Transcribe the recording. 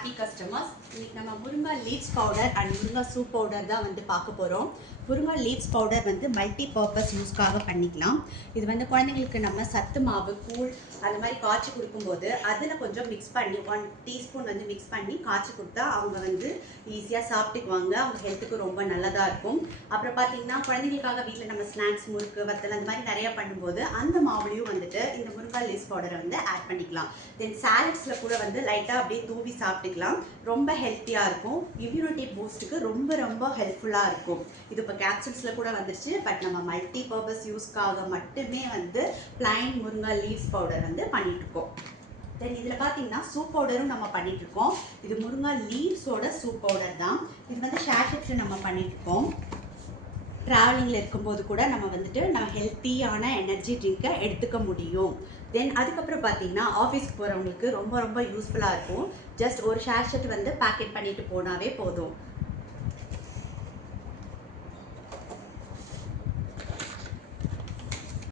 happy customers. இன்னைக்கு நம்ம முருங்கா லீவ்ஸ் பவுடர் அண்ட் முருங்கா சூப் பவுடர் தான் வந்து பார்க்க போகிறோம். முருங்கா லீவ்ஸ் பவுடர் வந்து மல்டி பர்பஸ் யூஸ்க்காக பண்ணிக்கலாம். இது வந்து குழந்தைங்களுக்கு நம்ம சத்து மாவு கூழ் அந்த மாதிரி காய்ச்சி கொடுக்கும்போது அதில் கொஞ்சம் மிக்ஸ் பண்ணி 1 டீஸ்பூன் வந்து மிக்ஸ் பண்ணி காய்ச்சி கொடுத்தா அவங்க வந்து ஈஸியாக சாப்பிட்டுக்குவாங்க. அவங்க ஹெல்த்துக்கு ரொம்ப நல்லதாக இருக்கும். அப்புறம் பார்த்தீங்கன்னா குழந்தைங்களுக்காக வீட்டில் நம்ம ஸ்நாக்ஸ் முறுக்கு வத்தல் அந்த மாதிரி நிறையா பண்ணும்போது அந்த மாவுலையும் வந்துட்டு இந்த முருங்கா லீவ்ஸ் பவுடரை வந்து ஆட் பண்ணிக்கலாம். தென் சாலட்ஸில் கூட வந்து லைட்டாக அப்படியே தூவி சாப்பிட்டுக்கலாம். ரொம்ப ஹெல்த்தியாக இருக்கும். இம்யூனிட்டி பூஸ்ட்டுக்கு ரொம்ப ரொம்ப ஹெல்ப்ஃபுல்லாக இருக்கும். இது இப்போ கேப்சூல்ஸில் கூட வந்துருச்சு. பட் நம்ம மல்டி பர்பஸ் யூஸ்க்காக மட்டுமே வந்து பிளைன் முருங்கா லீவ்ஸ் பவுடர் வந்து பண்ணிகிட்ருக்கோம். தென் இதில் பார்த்தீங்கன்னா சூப் பவுடரும் நம்ம பண்ணிகிட்ருக்கோம். இது முருங்கா லீவ்ஸோட சூப் பவுடர் தான். இது வந்து ஷேஷெட்ஸில் நம்ம பண்ணிகிட்ருக்கோம். ட்ராவலிங்கில் இருக்கும்போது கூட நம்ம வந்துட்டு நம்ம ஹெல்த்தியான எனர்ஜி ட்ரிங்கை எடுத்துக்க முடியும். தென் அதுக்கப்புறம் பார்த்தீங்கன்னா ஆஃபீஸ்க்கு போகிறவங்களுக்கு ரொம்ப ரொம்ப யூஸ்ஃபுல்லாக இருக்கும். ஜஸ்ட் ஒரு ஷேர்ஷெட் வந்து பேக்கெட் பண்ணிட்டு போனாவே போதும்.